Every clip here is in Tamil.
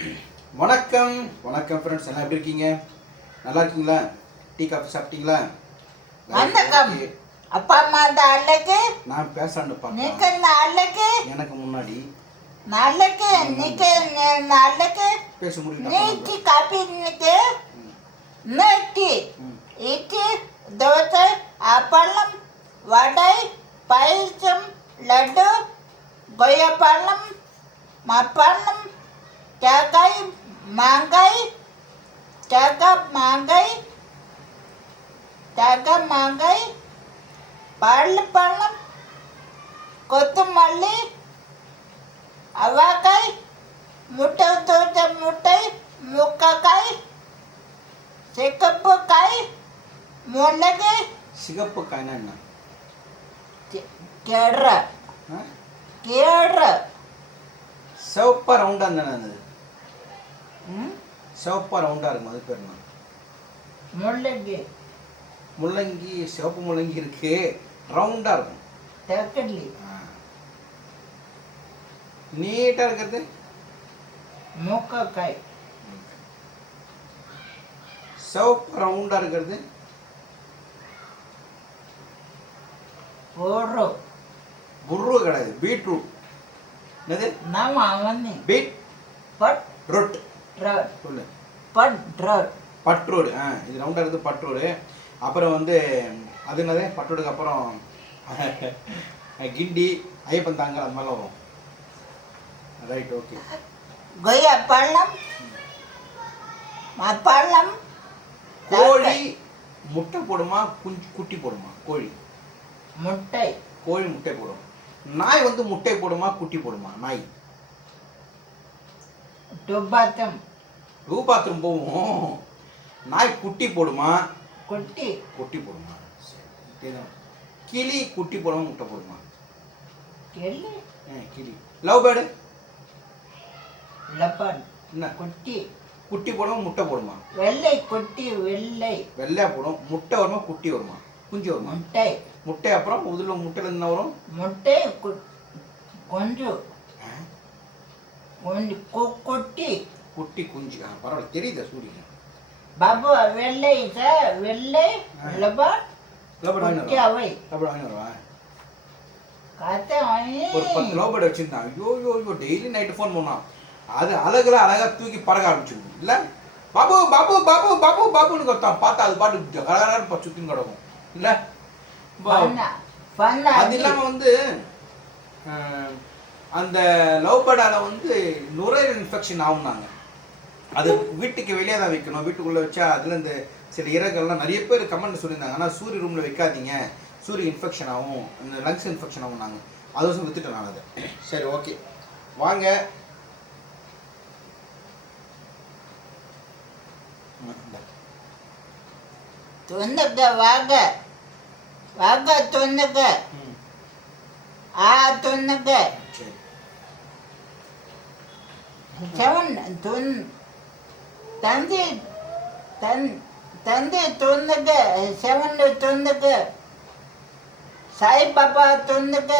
வணக்கம் வணக்கம் ஃப்ரெண்ட்ஸ், எல்லாம் எப்படி இருக்கீங்க? நல்லா இருக்கீங்களா? டீ காஃபி சாப்பிட்டீங்களா? வணக்கம். அப்பா அம்மா நாளைக்கு நான் பேசான்னு நீங்க நாளைக்கு எனக்கு முன்னாடி நாளைக்கு நீங்க நாளைக்கு பேச முடியும். நீட்டி காப்பி நீட்டு நீட்டி இட்லி தோசை அப்பளம் வடை பாயசம் லட்டு கொய்யாப்பழம் மாப்பழம் தேங்காய் மாங்காய் தேங்காய் மாங்காய் பழம் கொத்தமல்லி அவக்காய் முட்டை தோசை முட்டை முக்காய் சிகப்பு காய் மிளகு சிகப்பு காய்னா என்ன? கேடுற சிவப்பா ரவுண்டா தானே அது? சிவப்பா ரவுண்டா இருக்கும், அது பேர் என்ன? முள்ளங்கி. சிவப்பு முள்ளங்கி இருக்கு, ரவுண்டா இருக்கும். தக்காளி நீட்டா இருக்கிறது முக்காய். சிவப்பு ரவுண்டா இருக்கிறது புர்ரு கிடையாது, பீட்ரூட். என்னது? நாம அவனே பீட் பட் ரொட் சொல்லு பட்ரோடு. இது ரவுண்டாக இருக்குது, பட்ரோடு. அப்புறம் வந்து அது என்னது? பட்ரோடுக்கு அப்புறம் கிண்டி ஐயப்பந்தாங்க அது மாதிரிலாம் வரும். Right, okay. கொய்யா பழம் பழம். கோழி முட்டை போடுமா குட்டி போடுமா? கோழி முட்டை போடும். நாய் வந்து முட்டை போடுமா குட்டி போடுமா? நாய் டூ பாத்ரூம் போவோம். நாய் குட்டி போடுமா குட்டி போடுமா? கிளி குட்டி போடுமா முட்டை போடுமா? கிளி. லவ் பேர்டு என்ன? குட்டி போடுமா முட்டை போடுமா? வெள்ளையா போடும். முட்டை வருமா குட்டி வருமா குஞ்சு வருமா? முட்டை. அப்புறம் முதல்ல முட்டையில என்ன வரும்? குட்டி குஞ்சு. பரவாயில்ல, தெரியுதா சூரியன்? பாபு வெள்ளை லபன் வருவா. ஒரு 10 லவ் பேர்டு வச்சிருந்தான். ஐயோ டெய்லி நைட்டு ஃபோன் பண்ணான். அது அழகா தூக்கி பறக்க ஆரம்பிச்சிருக்கும். இல்லை பாபு பாபு பாபு பாபு பாபுன்னு கொத்தான். பார்த்தா அது பாட்டு கலகலான்னு சுத்தின்னு கிடக்கும். இல்லை அது இல்லாமல் வந்து அந்த லவ் பேர்டால வந்து நுரையீரல் இன்ஃபெக்ஷன் ஆகுனாங்க. அது வீட்டுக்கு வெளியே தான் வைக்கணும். வீட்டுக்குள்ளே வச்சா அதில் இந்த சில இறகெல்லாம் நிறைய பேர் கமெண்ட் சொல்லியிருந்தாங்க. ஆனால் சூரிய ரூமில் வைக்காதீங்க, சூரிய இன்ஃபெக்ஷன் ஆகும், இந்த லங்ஸ் இன்ஃபெக்ஷன் ஆகும். நாங்கள் அதுவும் வித்துட்டேன் நான் அதை. சரி, ஓகே, வாங்க. ತಂದೆ ತೊಂದಗ ಸೆವನ್ ತೊಂದಗ ಸಾಯಿಬಾಬಾ ತೊಂದಗ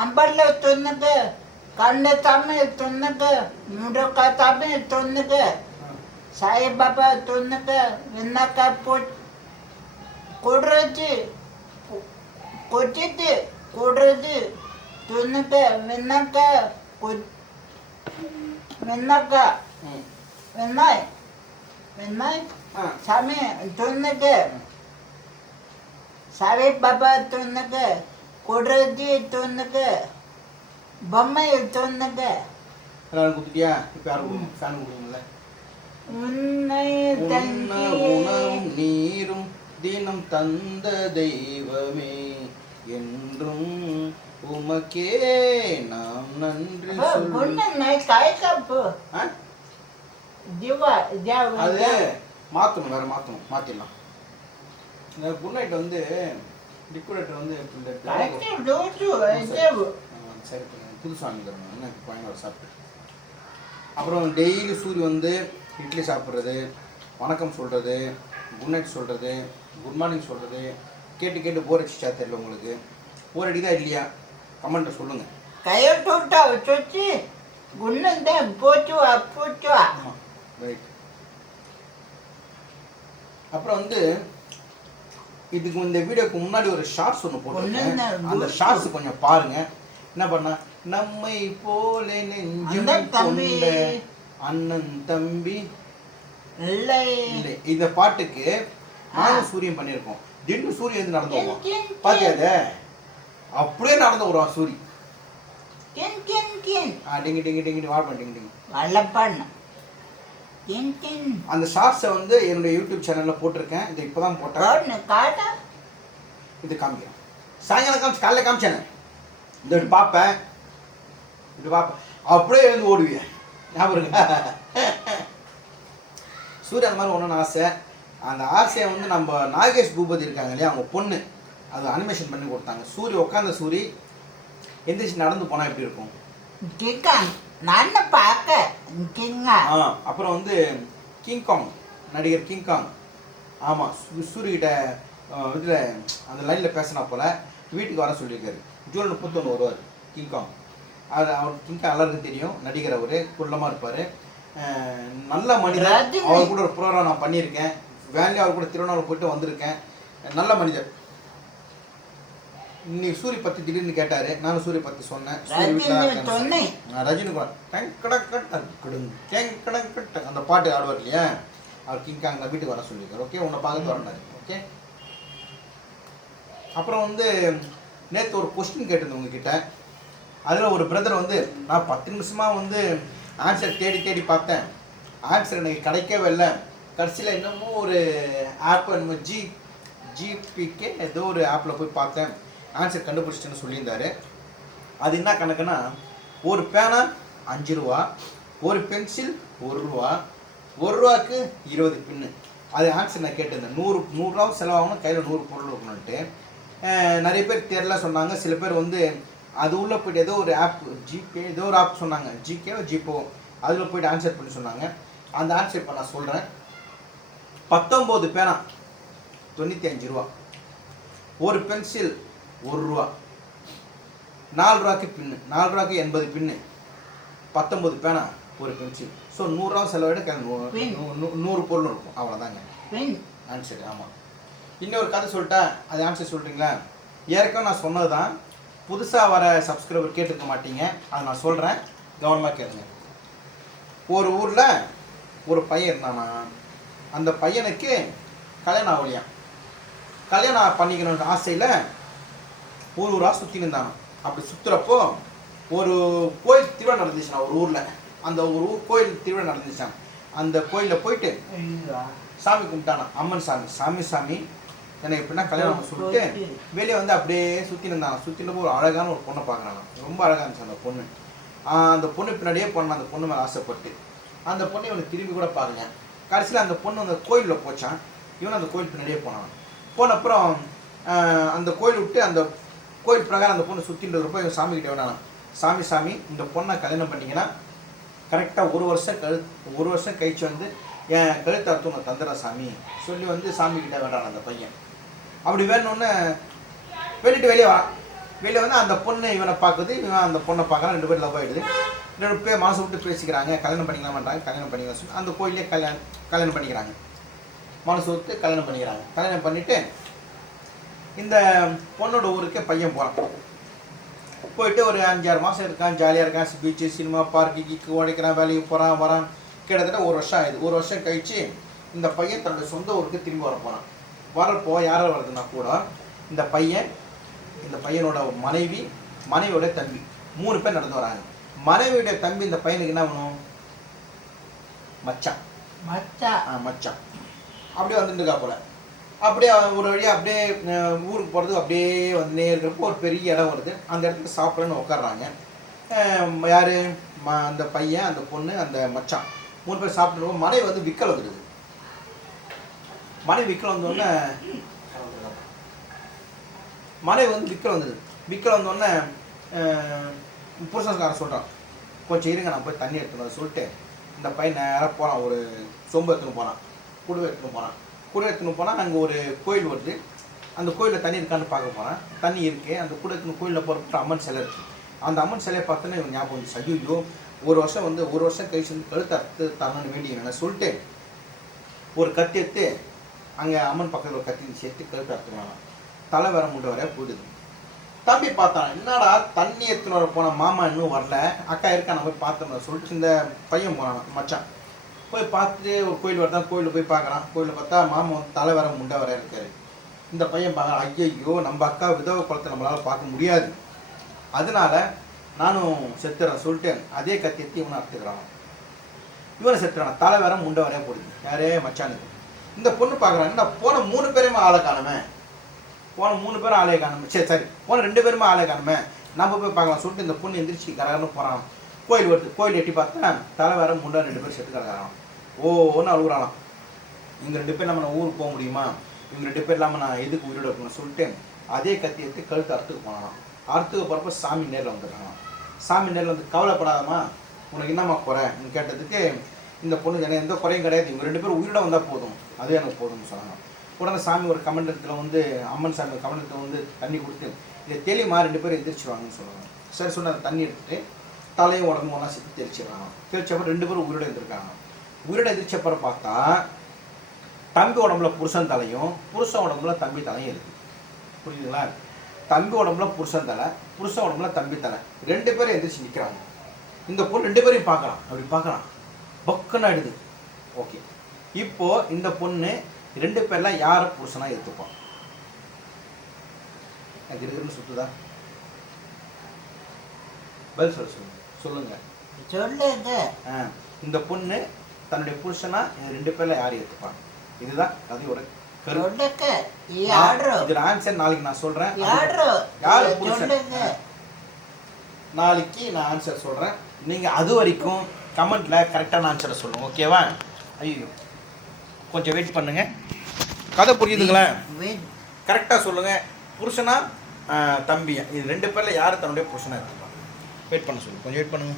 ಅಂಬಳ್ಳ ತೊಂದಗ ಕಂಡ ತಮಿಳ್ ತೊಂದಗ ಮುಡಕ ತಮಿಳ್ ತೊಂದಗ ಸಾಯಿಬಾಬಾ ತೊಂದಗ ವಿನ್ನಕ ಕೊಡ್ರಜಿ ಕೊಟ್ಟಿದ್ದು ಕೊಡ್ರಜಿ ತೊಂದಗ ವಿನ್ನಕ வெண்ணாய் சாமி தொன்னுக்கு சாவி பாபா தொன்னுக்கு கொடரஜி தொன்னுக்கு பொம்மை தொன்னுக்கு குத்திட்டியா? இப்போ யாரும் ஃபேன் கொடுக்கல. உன்னை உணவும் நீரும் தினம் தந்த தெய்வமே என்றும் உமக்கே நாம் நன்றி சொல்லுங்க. காய் காப்பு அது மாற்றணும், வேறு மாற்றிடலாம். இந்த குட் நைட் வந்து லிக்விடேட்டர் வந்து சரி புதுசு வாங்கி தரணும். என்ன பயணம் சாப்பிட்டு அப்புறம் டெய்லி சூரிய வந்து இட்லி சாப்பிட்றது, வணக்கம் சொல்கிறது, குட் நைட் சொல்கிறது, குட் மார்னிங் சொல்கிறது கேட்டு போர் அடிச்சா தெரியல உங்களுக்கு? போர் அடிக்குதா இல்லையா? கமெண்ட்டை சொல்லுங்கள். கையை தொட்டா வச்சு குன்னந்த போச்சுவா பூச்சுவா. ஆமாம், ரைட். அப்புறம் வந்து இதுக்கு இந்த வீடியோக்கு முன்னாடி ஒரு ஷார்ட்ஸ் ஒன்று போட்டிருக்கேன். ஒண்ணுதான் அந்த good. ஷார்ட்ஸ் கொஞ்சம் பாருங்க. என்ன பண்ணா, நம்மை போல நெஞ்சம் அண்ணன் தம்பி. கொண்ட அண்ணன் தம்பி இல்லை. இல்லை. இந்த பாட்டுக்கு நானும் சூரியன் பண்ணியிருக்கோம். திடீர்னு சூரியன் வந்து நடந்து கின், வருவான். கின், பாத்தியாத அப்படியே நடந்து வருவான் சூரி. கின் கின் கின் டிங்கி டிங்கி டிங்கி வாட் டிங்கி டிங்கி. வல்லப்பண்ண கின் கின் அந்த ஷார்ட்ஸை வந்து என்னுடைய யூடியூப் சேனலில் போட்டிருக்கேன். இது இப்போ தான் போட்டேன். காட்டு காட்டா. இது காமிக்கிறேன். சாயங்காலம் காமிச்சு காலையில் காமிச்சேனே. இந்த இப்படி பார்ப்பேன், இப்படி பார்ப்பேன், அப்படியே எழுந்து ஓடுவேன். ஞாபகம் இருக்கா? சூரிய அந்த மாதிரி ஒன்றுன்னு ஆசை. அந்த ஆசையை வந்து நம்ம நாகேஷ் பூபதி இருக்காங்க இல்லையா, அவங்க பொண்ணு அது அனிமேஷன் பண்ணி கொடுத்தாங்க. சூரி உட்காந்த சூரி எந்திரிச்சு நடந்து போனால் எப்படி இருக்கும்? கிக்கான் நான் பார்க்க கிங்கா. அப்புறம் வந்து கிங்காங், நடிகர் கிங்காங். ஆமாம், சூரியகிட்ட இதில் அந்த லைனில் பேசினா போல் வீட்டுக்கு வர சொல்லியிருக்காரு. ஜூலை 31 வருவார் கிங்காங். அது அவர் கிங்காங் எல்லாருக்கும் தெரியும். நடிகர் அவர், குள்ளமாக இருப்பார், நல்ல மனிதர். அவர் கூட ஒரு ப்ரோக்ராம் நான் பண்ணியிருக்கேன். வேன்லேயே அவர் கூட திருவண்ணாமலை போயிட்டு வந்திருக்கேன். நல்ல மனிதர். இன்னைக்கு சூரிய பற்றி திடீர்னு கேட்டார். நானும் சூரிய பற்றி சொன்னேன். ரஜினி கூட அந்த பாட்டு ஆடுவார் இல்லையா, அவர் கிங்காங் வீட்டுக்கு வர சொல்லியிருக்காரு. ஓகே, உன்னை பார்த்து வரண்டாரு. ஓகே. அப்புறம் வந்து நேற்று ஒரு கொஸ்டின் கேட்டிருந்தேன் உங்ககிட்ட. அதில் ஒரு பிரதர் வந்து நான் 10 நிமிஷமாக வந்து ஆன்சர் தேடி தேடி பார்த்தேன், ஆன்சர் எனக்கு கிடைக்கவே இல்லை. கடைசியில் இன்னமும் ஒரு ஆப் நம்ம ஜிபிகே ஏதோ ஒரு ஆப்பில் போய் பார்த்தேன், ஆன்சர் கண்டுபிடிச்சிட்டேன்னு சொல்லியிருந்தாரு. அது என்ன கணக்குன்னா, ஒரு பேனா 5 ரூபா, ஒரு பென்சில் 1 ரூபா, 1 ரூபாய்க்கு 20 பின்னு. அது ஆன்சர் நான் கேட்டிருந்தேன். 100 ரூபா செலவாகணும், கையில் 100 பொருள் இருக்கணுன்ட்டு. நிறைய பேர் தெரியல சொன்னாங்க. சில பேர் வந்து அது உள்ளே போய்ட்டு ஏதோ ஒரு ஆப் ஜிபே ஏதோ ஒரு ஆப் சொன்னாங்க, ஜிகேவோ ஜிபோ, அதில் போய்ட்டு ஆன்சர் பண்ணி சொன்னாங்க. அந்த ஆன்சர் இப்போ நான் சொல்கிறேன். 19 பேனா 95 ரூபா, ஒரு பென்சில் 1 ரூபா, 4 ரூபாய்க்கு பின்னு, 4 ரூபாய்க்கு 80 பின்னு, 19 பேனா ஒரு பென்சில். ஸோ 100 ரூபா செலவிட 100 பொருள் இருக்கும். அவ்வளோதாங்க ஆன்சர். ஆமாம். இன்னொரு கதை சொல்லிட்டேன், அது ஆன்சர் சொல்கிறீங்களா? ஏற்கனவே நான் சொன்னது தான், புதுசாக வர சப்ஸ்கிரைபர் கேட்டிருக்க மாட்டீங்க. அதை நான் சொல்கிறேன், கவனமாக கேளுங்க. ஒரு ஊரில் ஒரு பையன் இருந்தானா, அந்த பையனுக்கு கல்யாணம் ஆகலையாம். கல்யாணம் பண்ணிக்கணுன்ற ஆசையில் ஊராக சுற்றி இருந்தானா. அப்படி சுற்றுறப்போ ஒரு கோயில் திருவிழா நடந்துச்சுன்னா ஒரு ஊரில், அந்த ஒரு ஊர் கோயில் திருவிழா நடந்துச்சான். அந்த கோயிலில் போயிட்டு சாமி கும்பிட்டானா, அம்மன் சாமி சாமி எனக்கு எப்படின்னா கல்யாணம் சொல்லிட்டு வெளியே வந்து அப்படியே சுற்றின்னு இருந்தாங்க. சுற்றினப்போ ஒரு அழகான ஒரு பொண்ணை பார்க்குறாங்க. ரொம்ப அழகாக இருந்துச்சு அந்த பொண்ணு. அந்த பொண்ணு பின்னாடியே போனான், அந்த பொண்ணு மேலே ஆசைப்பட்டு. அந்த பொண்ணு இவனுக்கு திரும்பி கூட பார்க்கல. கடைசியில் அந்த பொண்ணு அந்த கோயிலில் போச்சான். இவன் அந்த கோயில் பின்னாடியே போனான். போனப்புறம் அந்த கோயில் விட்டு அந்த கோயில் பிரகாரம் அந்த பொண்ணு சுற்றிட்டு இருக்கிறப்போ இவன் சாமி கிட்டே வேணாம், சாமி இந்த பொண்ணை கல்யாணம் பண்ணிங்கன்னா கரெக்டாக 1 வருஷம் கழிச்சு வந்து என் கழுத்தை அறுத்து உன்னை தந்துடுற சாமி சொல்லி வந்து சாமி கிட்டே வேண்டாம் அந்த பையன். அப்படி வேணும்னு வெளியிட்டு வெளியே வரான். வெளியே வந்து அந்த பொண்ணு இவனை பார்க்குது, இவன் அந்த பொண்ணை பார்க்குறான். 2 பேர் லவ் ஆகிடுது. 2 பேர் மனசு விட்டு பேசிக்கிறாங்க. கல்யாணம் பண்ணிக்கலாமான்றாங்க. கல்யாணம் பண்ணிக்கலாம் சொல்லி அந்த கோயிலே கல்யாணம் பண்ணிக்கிறாங்க. மனசு விட்டு கல்யாணம் பண்ணிக்கிறாங்க. கல்யாணம் பண்ணிவிட்டு இந்த பொண்ணோட ஊருக்கு பையன் போகிறான். போயிட்டு ஒரு 5-6 மாதம் இருக்கான், ஜாலியாக இருக்கான். பீச்சு, சினிமா, பார்க்கு, கிக்கு உடைக்கிறான், வேலைக்கு போகிறான், வரான். கிட்டத்தட்ட 1 வருஷம் ஆயிடுது. 1 வருஷம் கழித்து இந்த பையன் தன்னோட சொந்த ஊருக்கு திரும்பி வர போகிறான். வரப்போ யாரை வருதுன்னா கூட இந்த பையனோட மனைவியோட தம்பி 3 பேர் நடந்து வராங்க. மனைவியோட தம்பி இந்த பையனுக்கு என்ன பண்ணும்? மச்சான் அப்படியே வந்துட்டு இருக்கா போல. அப்படியே ஒரு வழியாக அப்படியே ஊருக்கு போகிறது அப்படியே வந்துனே இருக்கிறப்போ ஒரு பெரிய இடம் வருது. அந்த இடத்துக்கு சாப்பிட்றன்னு உட்காடுறாங்க. யார்? அந்த பையன், அந்த பொண்ணு, அந்த மச்சான் 3 பேர் சாப்பிட்டுருப்போம். மனைவி வந்து விக்கல் வந்துடுது. மனைவி விக்கல் வந்தோடனே விக்கல் வந்தோடனே புருஷன்காரன் சொல்கிறான், கொஞ்சம் இருங்க நான் போய் தண்ணி எடுத்துன்னு சொல்லிட்டு இந்த பையன் நேராக போகிறான். ஒரு சொம்பு எடுத்துன்னு போகிறான், குடுவை எடுத்துன்னு போனால் அங்கே ஒரு கோயில் வருது. அந்த கோயிலில் தண்ணி இருக்கான்னு பார்க்க போகிறான். தண்ணி இருக்குது. அந்த கூட எடுத்துன்னு கோயிலில் போகிறப்ப அம்மன் சிலை இருக்குது. அந்த அம்மன் சிலையை பார்த்தோன்னே இவன் ஞாபகம் வந்து, ஐயோ ஒரு வருஷம் கழிச்சு வந்து கழுத்தை அறுத்து தாங்கன்னு வேண்டி நான் சொல்லிட்டு ஒரு கத்தி எடுத்து அங்கே அம்மன் பக்கத்தில் ஒரு கத்தி சேர்த்து கழுத்தை அறுத்துக்கலாம். தலை வேற முண்டை வரைய போயிடுது. தம்பி பார்த்தான், என்னடா தண்ணி எடுத்துன்னு வர போன மாமா இன்னும் வரல, அக்கா இருக்கா நம்ம போய் பார்த்தோம் சொல்லிட்டு இந்த பையன் போனான் மச்சான். போய் பார்த்துட்டு ஒரு கோயில் வருதான், கோயிலில் போய் பார்க்குறான். கோயிலில் பார்த்தா மாமா வந்து தலை வேற முண்டை வரைய இருக்காரு. இந்த பையன் பார்க்குறான், ஐயையோ நம்ம அக்கா விதவை குளத்தை நம்மளால் பார்க்க முடியாது, அதனால நானும் செத்துறேன் சொல்லிட்டு அதே கத்தி எடுத்து இவனை அறுத்துக்கிறான். இவனை செத்துறான், தலை வேற முண்டை வரைய போடுது. யாரே மச்சானுக்கு. இந்த பொண்ணு பார்க்குறான், என்ன போன 3 பேருமே ஆளை காணுமே, போன 3 பேரும் ஆளே காணுமே, சரி போன 2 பேருமே ஆளே காணுமே, நம்ம போய் பார்க்கலாம் சொல்லிட்டு இந்த பொண்ணு எந்திரிச்சு கரகரன்னு போகிறான். கோயில் வருது. கோயில் எட்டி பார்த்தா தலை வேற முண்டை 2 பேரும் செத்து கிடக்கிறான். ஒன்று அழுகுறான். இவங்க 2 பேர் நம்ம ஊருக்கு போக முடியுமா, இவங்க 2 பேர் இல்லாமல் நான் எதுக்கு உயிரோட இருக்கணும்னு சொல்லிட்டு அதே கத்தி எடுத்து கழுத்து அறுத்துக்கு போனான். அறுத்துக்கு போகிறப்ப சாமி நேரில் வந்துடுறான். சாமி நேரில் வந்து கவலைப்படாதம்மா, உனக்கு என்னம்மா குறைன்னு கேட்டதுக்கு இந்த பொண்ணு எனக்கு எந்த குறையும் கிடையாது, இவங்க 2 பேரும் உயிரோட வந்தால் போதும், அதுவே எனக்கு போதும்னு சொன்னாங்க. உடனே சாமி ஒரு கமண்டத்தில் வந்து அம்மன் சாமி கமண்டத்தில் வந்து தண்ணி கொடுத்து இதை தெளிமா 2 பேரும் எந்திரிச்சிருவாங்கன்னு சொல்லுவாங்க. சரி சொன்ன அந்த தண்ணி எடுத்துகிட்டு தலையும் உடம்பு ஒன்றா சேர்த்து தெளிச்சிடுறாங்க. தெளிச்சப்போ 2 பேரும் உயிரோட எழுந்திருக்காங்க. உயிரோட எதிர்ச்சப்பறம் பார்த்தா தம்பி உடம்புல புருஷன் தலையும் புருஷன் உடம்புல தம்பி தலையும் இருக்குது. புரியுதுங்களா? தம்பி உடம்புல புருஷன் தலை, புருஷன் உடம்புல தம்பி தலை, 2 பேரும் எந்திரிச்சு நிற்கிறாங்க. இந்த பொண்ணு 2 பேரையும் பார்க்குறான். அப்படி பார்க்குறான், பக்குன்னு ஆயிடுது. ஓகே, இப்போ இந்த பொண்ணு 2 பேர்லாம் யாரை புருஷனாக எடுத்துப்பான்? எனக்கு இருக்குன்னு சுத்துதா? பதில் சொல்லுங்க. இந்த பொண்ணு தன்னுடைய புருஷனா இந்த 2 பேர்ல யார் ஏத்துப்பாங்க? இதுதான் கதையோட கருத்து. இதுல ஆன்சர் நாளைக்கு நான் சொல்றேன். யாரு புருஷன் நாளைக்கு நான் ஆன்சர் சொல்றேன். நீங்க அது வரைக்கும் கமெண்ட்ல கரெக்டான ஆன்சரை சொல்லுங்க. ஓகேவா? ஐயோ, கொஞ்சம் வெயிட் பண்ணுங்க. கதை புரியுதுங்களா? கரெக்டா சொல்லுங்க. புருஷனா தம்பியா, இது 2 பேர்ல யாரு தன்னுடைய புருஷனா எடுத்துப்பாங்க? வெயிட் பண்ண சொல்லுங்க. கொஞ்சம் வெயிட் பண்ணுங்க.